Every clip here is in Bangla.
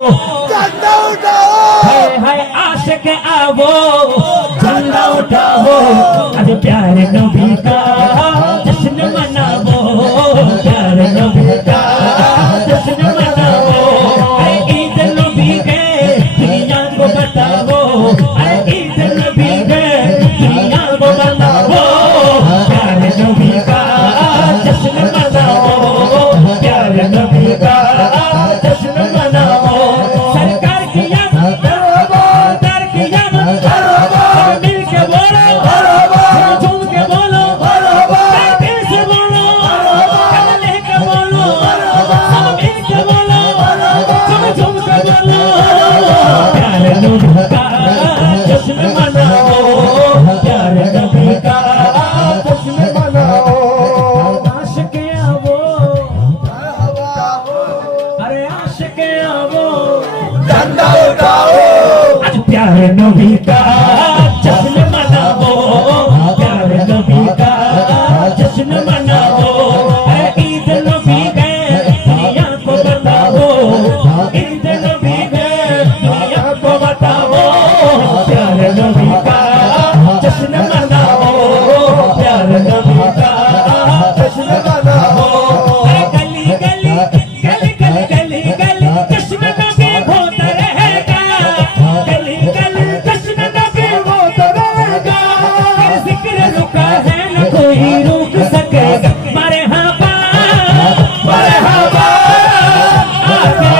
झंडा उठाओ, हाय हाय आशिक आवो झंडा उठाओ, आज प्यारे नबी का जश्न मनावो, प्यारे नबी का जश्न मनावो, अरे ईद नबी के दुनिया को बताओ, अरे ईद नबी के दुनिया को बताओ, प्यारे नबी का जश्न मनाओ, प्यारे नबी का जश्न मनाओ। सरकार की सरकार की मिल के बोलो, झूम के बोलो, दिल से बोलो, लेके बोलो, सब मिल के बोलो, झूम के बोलो, प्यारे नबी का जश्न मनाओ, प्यारे नबी का जश्न मनाओ। आशिक आवो, अरे आशिक आवो, झंडा उठाओ, आज प्यारे नबी का जश्न मनाओ, प्यारे नबी का जश्न मनाओ, अरे ईद नबी है दुनिया को बताओ, ईद नबी है दुनिया को बताओ, प्यारे नबी का जश्न मनाओ, प्यारे नबी का जश्न मनाओ। अरे गली गली गली गली गली गली जश्न नबी होता रहेगा, गली गली जश्न नबी होता रहेगा, अरे जिक्र रुका है न कोई रोक सकेगा, मरहबा मरहबा आगे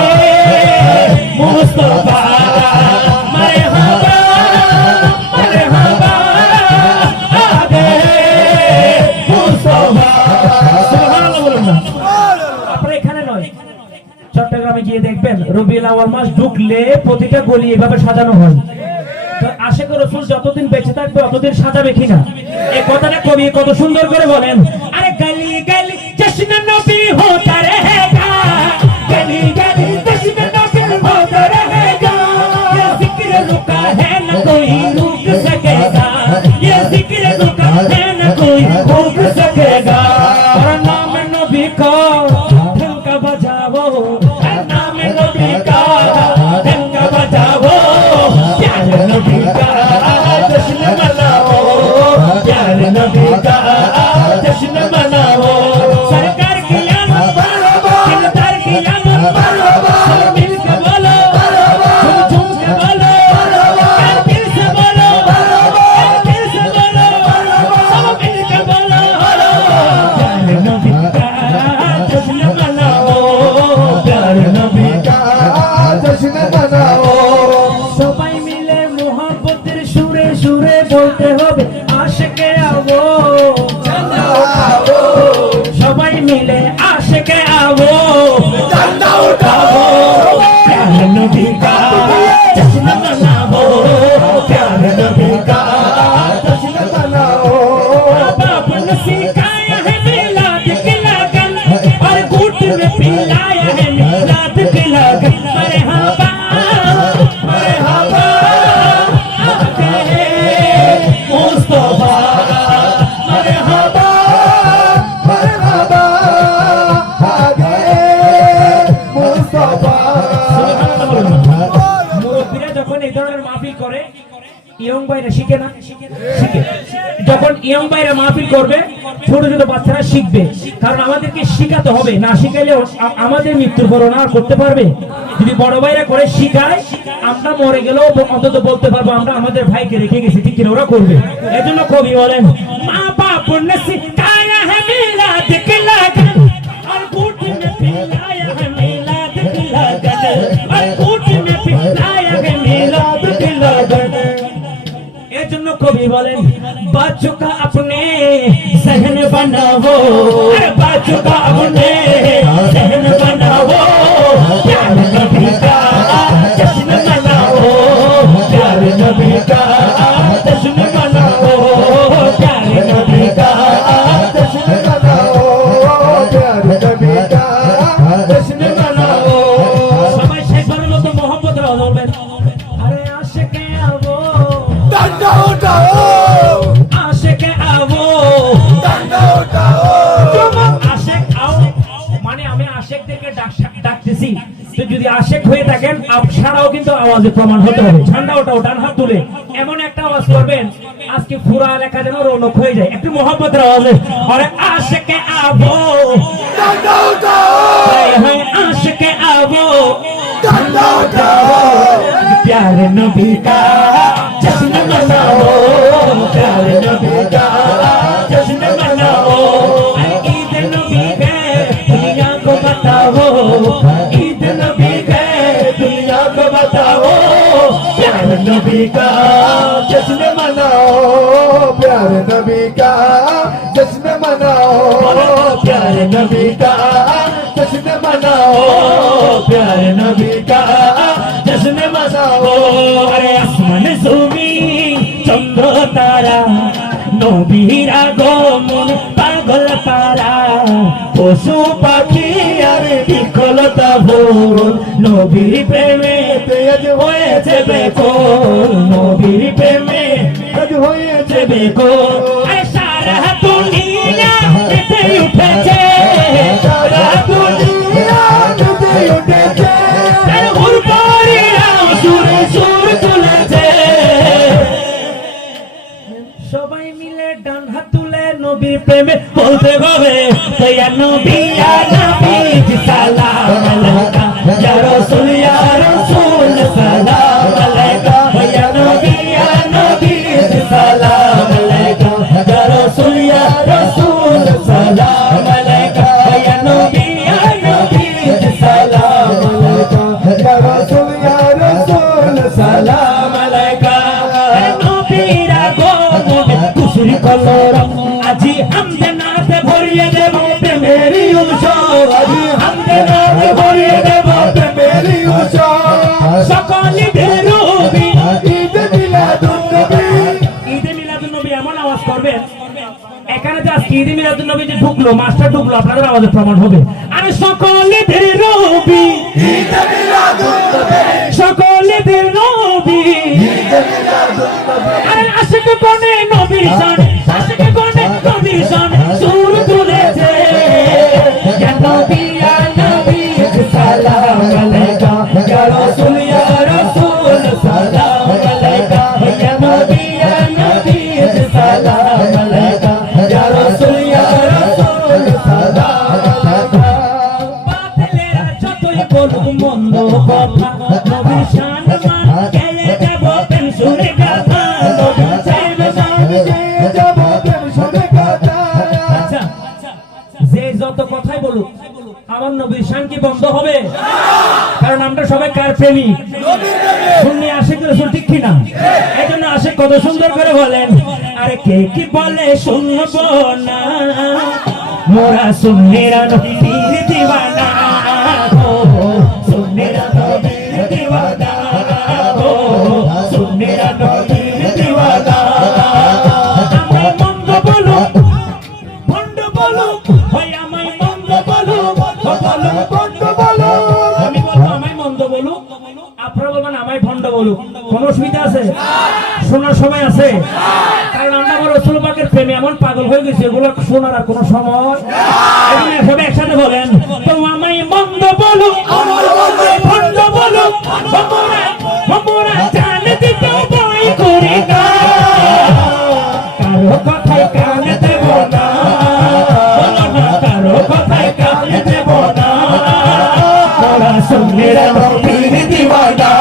मुस्तफा, मरहबा मरहबा आगे मुस्तफा। সুবহানাল্লাহ বলুন না। আপনারা এখানে নয়, চট্টগ্রামে গিয়ে দেখবেন রবিউল আউয়াল মাস ঢুকলে প্রতিটা গলি এভাবে সাজানো হয়। তো আশিক রাসূল যতদিন বেঁচে থাকবে ততদিন সাজাবে কিনা, এই কথাটা কবি কত সুন্দর করে বলেন। আরে গলি গলি জশ্ন নবী হোতা रहेगा, गली गली जश्न नबी होता रहेगा, ये जिक्र रुका है न कोई रुक सकेगा, ये जिक्र रुका है न कोई रुक सकेगा। और नाम नबी का डंका बजाओ, नाम नबी का डंका बजाओ, प्यारे नबी का जश्न मनाओ, प्यारे नबी का जश्न मनाओ। सरकार की किरदार की सब मिल के बोलो, झूम के बोलो, दिल से बोलो, दिल से बोलो, सब मिल के बोलो, प्यारे नबी का जश्न मनाओ, प्यारे नबी का जश्न मनाओ। সবাই মিলে মোহাব্বতের সুরে সুরে বলতে হবে আশিক आवो, झंडा उठाओ, সবাই মিলে আশিক आवो, झंडा उठाओ, प्यारे नबी का जश्न मनाओ, प्यारे नबी का जश्न मनाओ। बाप ने सिखाया है मिलाद की लगन, और घूट में पिलाया है मिलाद की लगन, मरहबा मरहबा आगे मुस्तफा, मरहबा मरहबा आगे मुस्तफा। মুরব্বীরা যখন এই ধরনের মাহফিল করে ইয়ং ভাইরা শিখে না, শিখে। যখন ইয়ং ভাইরা মাহফিল করবে ছোট ছোট বাচ্চারা শিখবে, কারণ আমাদেরকে শিখাতে হবে, না শিখাইলে আমাদের মৃত্যুর বর্ণনা করতে পারবে। যদি বড় ভাইরা করে শিখায়, আমরা মরে গেলেও অন্তত বলতে পারবো আমরা আমাদের ভাইকে রেখে গেছি, ঠিক কিনা ওরা করবে। এজন্য কবি বলেন মা বাপ ने सिखाया है मिलाद की लगन, और घूट में पिलाया है मिलाद की लगन, और घूट में पिलाया है मिलाद की लगन। এজন্য কবি বলেন बच्चों का अपने सहन बनाओ, अरे बच्चों का अपने सहन बनाओ, प्यारे नबी का जश्न मनाओ, प्यारे नबी का जश्न मनाओ, प्यारे नबी का जश्न मनाओ, प्यारे नबी का जश्न मनाओ। সবাই শেখার মতো মোহাম্মদ বলবেন আরে আশিক आवो, झंडा उठाओ, आशिक आवो, झंडा उठाओ, आशिक হয়ে থাকেন আপনারাও কিন্তু আওয়াজে প্রমাণ হতে হবে। ঝান্ডা ওঠাও, ডান হাত তুলে এমন একটা আওয়াজ করবেন আজকে পুরা এলাকা যেন রৌনক হয়ে যায়। একটু মোহাম্মতের আওয়াজে আরে আশিকে আবো, ঝান্ডা উঠাও, হায় হায় আশিকে আবো, ঝান্ডা উঠাও, प्यारे नबी का जश्न मनाओ, प्यारे नबी का जश्न मनाओ, ईद नबी है दुनिया को बताओ, ईद नबी है दुनिया को बताओ, प्यारे नबी का जश्न मनाओ, प्यारे नबी का जश्न मनाओ, प्यारे नबी का जश्न मनाओ, प्यारे नबी का जश्न मनाओ। अरे आसमान जमीन चंद्र तारा নবীর আগমন পাগল পারা পশু পাখি আর বিকলতা ভোর নবীর প্রেমে তেজ হয়েছে বেকর, নবীর প্রেমে তেজ হয়েছে বেকর। আরে সারা দুনিয়া মেতে উঠেছে, সারা দুনিয়া মেতে উঠেছে, হুরপারিরা সুরে সুর তুলেছে। সবাই মিলে ডান হাত তুলে নবীর প্রেমে বলতে হবে ইয়া নবী ইয়া নবী সালাম আলাইকা, ইয়া রাসূল ইয়া রাসূল সালাম আলাইকা, ইয়া নবী ইয়া নবী সালাম আলাইকা, ইয়া রাসূল ইয়া রাসূল সালাম আলাইকা, ইয়া নবী ইয়া নবী সালাম আলাইকা, या रसूल या रसूल সালাম আলাইকা। নবীর আগমনে খুশির কলরব আজি হামদে নাতে ভরিয়ে দেব প্রেমেরই উৎসব, আজি হামদে নাতে ভরিয়ে দেব मेरी उषा সকলি বেরোবি ईद मिलादुन नबी ঈদে মিলাদুন নবী এমন আওয়াজ করবে এখানে যে আজকে ঈদে মিলাদুন নবী যে ঢুকলো মাস্টার ঢুকলো আপনাদের আওয়াজে প্রমাণ হবে। আরে সকলে বেরোবি ईद मिलादुन नबी সকলে বেরোবি, ईद मिलादुन नबी আরে আশিক কোনে নবীর শান, আশিক কোনে নবীর শান সুর তুলেছে। ইয়া নবী ইয়া নবী সালাম আলাইকা, ইয়া রাসূল ইয়া রাসূল সালাম আলাইকা, ইয়া নবী ইয়া নবী সালাম আলাইকা, ইয়া রাসূল ইয়া রাসূল সালাম আলাইকা। বাতিলেরা যতই বলুক মন্দ কথা নবীর শান মান গেয়ে যাব প্রেম সুরে গাথা, নবীর চাইবে जब तुम सुने गाता আচ্ছা যে যত কথাই বলুক আমার নবীর শান কি বন্ধ হবে? কারণ আমরা সবাই কার প্রেমী? সুন্নি আশিক রাসূল, ঠিক কি না? এই জন্য আশিক কত সুন্দর করে বলেন আরে কে কি বলে শুনবো না, মোরা সুন্নিরা নবীর দিওয়ানা, ও সুন্নিরা নবীর দিওয়ানা, ও সুন্নিরা নবীর দিওয়ানা। আমায় মন্দ বলুক ভণ্ড বলুক, হয় আমায় মন্দ বলুক, বলুক ভণ্ড বলুক, আমি বলবো আমায় মন্দ বলুক, আপনারা বলবেন আমায় ভণ্ড বলুক। কোন অসুবিধা আছে? শোনার সময় আছে? কারণ আমরা আমার রাসূল পাকের প্রেমে এমন পাগল হয়ে গেছি এগুলো শোনার আর কোনো সময় এজন্য সবাই একসাথে বলেন তো আমায় মন্দ বলুক, আমায় ভণ্ড বলুক, আমরা জান দিতে ভয় করি না, কারো কথায় কান দেব না, বলো না কারো কথায় কান দেব না, মোরা সুন্নিরা নবীর দিওয়ানা,